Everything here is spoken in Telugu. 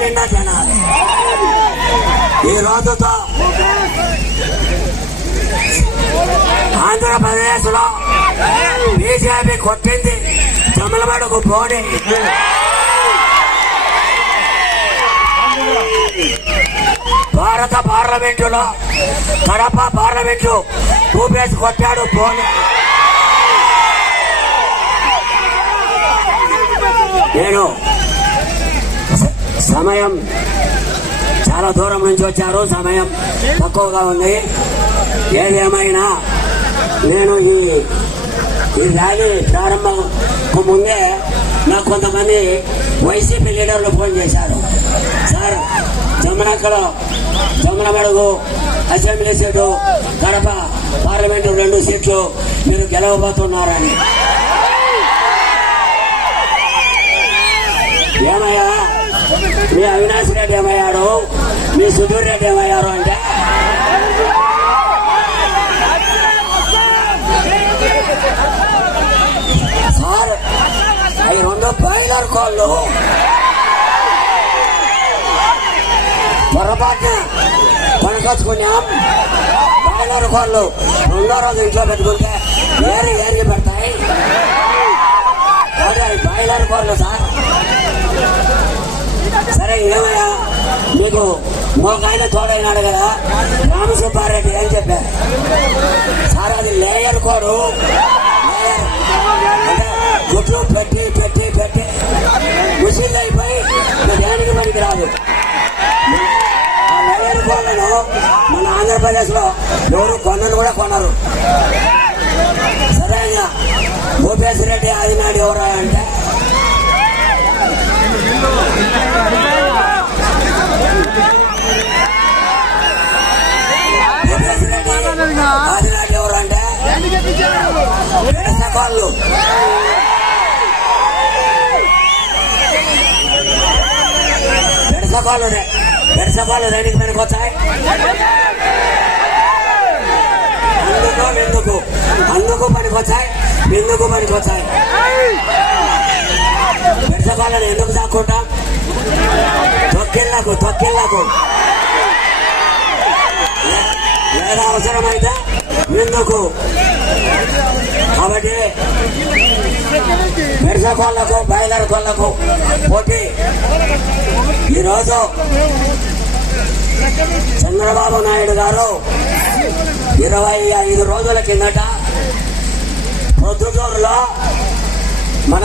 నిండా జనాలు. ఈ రోజుతో ఆంధ్రప్రదేశ్ లో బీజేపీ కొట్టింది తమిళనాడుకు పోనీ. భారత పార్లమెంటులో కడప పార్లమెంటు భూపేశ్ కొట్టాడు పోనీ. నేను సమయం చాలా దూరం నుంచి వచ్చారు, సమయం తక్కువగా ఉంది. ఏదేమైనా నేను ఈ ర్యాలీ ప్రారంభకు ముందే నాకు కొంతమంది వైసీపీ లీడర్లు ఫోన్ చేశారు. Sir, Jammalamadugu assembly seat, Kadapa parliament 2 సీట్లు మీరు గెలవబోతున్నారని. ఏమయ్యా మీ అవినాష్ రెడ్డి ఏమయ్యాడు, మీ సుధీర్ రెడ్డి ఏమయ్యారు అంటే సార్ అవి 2 బాయిలర్ కోళ్ళు పొరపాటున కొనకొచ్చుకున్నాం. బాయిలర్ కోళ్ళు 2వ రోజు ఇంట్లో పెట్టుకుంటే ఏరి పెడతాయి. బాయిలర్ కోళ్ళు సార్. సరే, ఏమయ్యా మీకు మోకాయన తోడైనాడు కదా రామసుబ్బారెడ్డి అని చెప్పారు. సార్, అది లేయర్ కోడు. అంటే గుడ్లు పెట్టి పెట్టి పెట్టి ముసిళ్ళు అయిపోయి దేనికి పనికి రాదు. ఆ లేయర్ కోళ్లను మన ఆంధ్రప్రదేశ్ లో ఎవరు కొనను కూడా కొనరు. సరేగా భూపేశ్ రెడ్డి ఆదినాడు ఎవరా అంటే ఆదినాడు ఎవరు అంటే పెడసకాళ్ళు. పెడసకాళ్ళు దేనికి పనికి వచ్చాయి? అందుకు పనికి వచ్చాయి, ఎందుకు పనికి వచ్చాయి? పెడసకాళ్ళని ఎందుకు దాక్కుంటాం? తొక్కిళ్ళకు లేదా అవసరమైతే ఎందుకు. కాబట్టి పెడస కోళ్లకు బాయిలర్ కోళ్లకు పోటీ. ఈరోజు చంద్రబాబు నాయుడు గారు 25 రోజుల కిందట ప్రొద్దుటూరులో మన